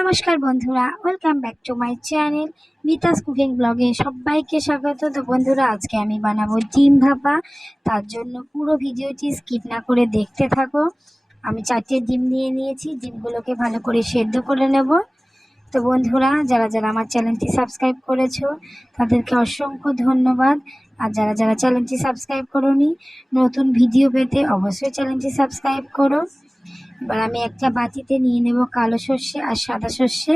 নমস্কার বন্ধুরা, welcome back to my channel Mita's cooking ব্লগে সবাইকে স্বাগত। তো বন্ধুরা, আজকে আমি বানাবো ডিম ভাপা। তার জন্য পুরো ভিডিওটি স্কিপ না করে দেখতে থাকো। আমি 4টে ডিম নিয়ে নিয়েছি, ডিমগুলোকে ভালো করে সেদ্ধ করে নেব। তো বন্ধুরা, যারা যারা আমার চ্যানেলটি সাবস্ক্রাইব করেছো তাদেরকে অসংখ্য ধন্যবাদ। আর যারা যারা চ্যানেলটি সাবস্ক্রাইব করোনি, নতুন ভিডিও পেতে অবশ্যই চ্যানেলটি সাবস্ক্রাইব করো। এবার আমি একটা বাটিতে নিয়ে নেব কালো সর্ষে আর সাদা সর্ষে,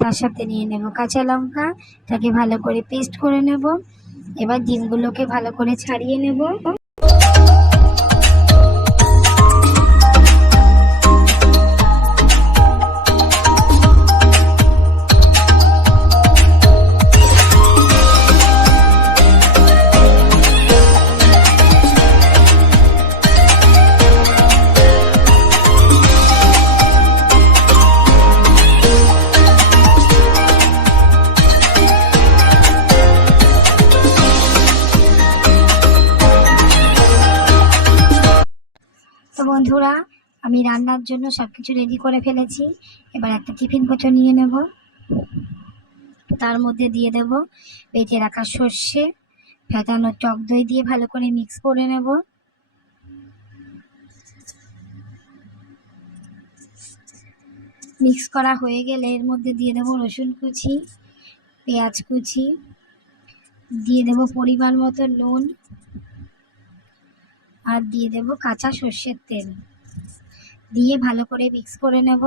তার সাথে নিয়ে নেব কাঁচা লঙ্কা, তাকে ভালো করে পেস্ট করে নেব। এবার ডিমগুলোকে ভালো করে ছাড়িয়ে নেব। তো বন্ধুরা, আমি রান্নার জন্য সব কিছু রেডি করে ফেলেছি। এবার একটা টিফিন কৌটো নিয়ে নেব, তার মধ্যে দিয়ে দেব বেটে রাখা সর্ষে, ফেটানো টক দই দিয়ে ভালো করে মিক্স করে নেব। মিক্স করা হয়ে গেলে এর মধ্যে দিয়ে দেব রসুন কুচি, পেঁয়াজ কুচি, দিয়ে দেব পরিমাণ মতো নুন, আর দিয়ে দেব কাঁচা সর্ষের তেল, দিয়ে ভালো করে মিক্স করে নেব।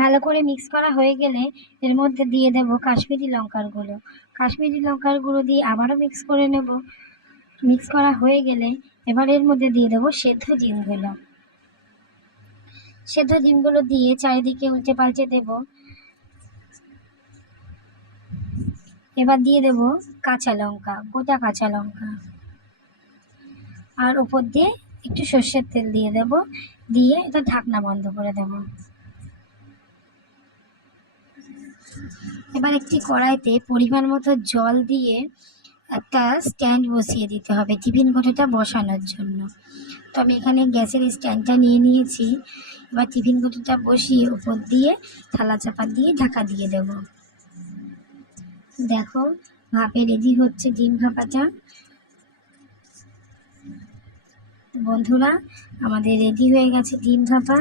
ভালো করে মিক্স করা হয়ে গেলে এর মধ্যে দিয়ে দেব কাশ্মীরি লঙ্কার গুঁড়ো। কাশ্মীরি লঙ্কার গুঁড়ো দিয়ে আবারও মিক্স করে নেব। মিক্স করা হয়ে গেলে এবার এর মধ্যে দিয়ে দেব সেদ্ধ ডিমগুলো। সেদ্ধ ডিমগুলো দিয়ে চারিদিকে উল্টে পাল্টে দেব। এবার দিয়ে দেব কাঁচা লঙ্কা, গোটা কাঁচা লঙ্কা, আর উপর দিয়ে একটু সর্ষের তেল দিয়ে দেব। দিয়ে এটা ঢাকনা বন্ধ করে দেব। এবার একটি কড়াইতে পরিমাণ মতো জল দিয়ে একটা স্ট্যান্ড বসিয়ে দিতে হবে টিফিন কৌটোটা বসানোর জন্য। তো আমি এখানে গ্যাসের স্ট্যান্ডটা নিয়ে নিয়েছি। এবার টিফিন কৌটোটা বসিয়ে উপর দিয়ে থালা চাপা দিয়ে ঢাকা দিয়ে দেব। দেখো, ভাপে রেডি হচ্ছে ডিম ভাপাটা। বন্ধুরা, আমাদের রেডি হয়ে গেছে ডিম ভাপা।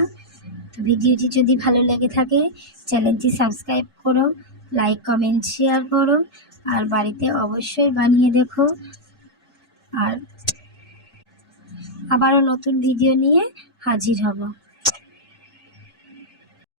তো ভিডিওটি যদি ভালো লেগে থাকে চ্যানেলটি সাবস্ক্রাইব করো, লাইক কমেন্ট শেয়ার করো, আর বাড়িতে অবশ্যই বানিয়ে দেখো। আর আবারও নতুন ভিডিও নিয়ে হাজির হব।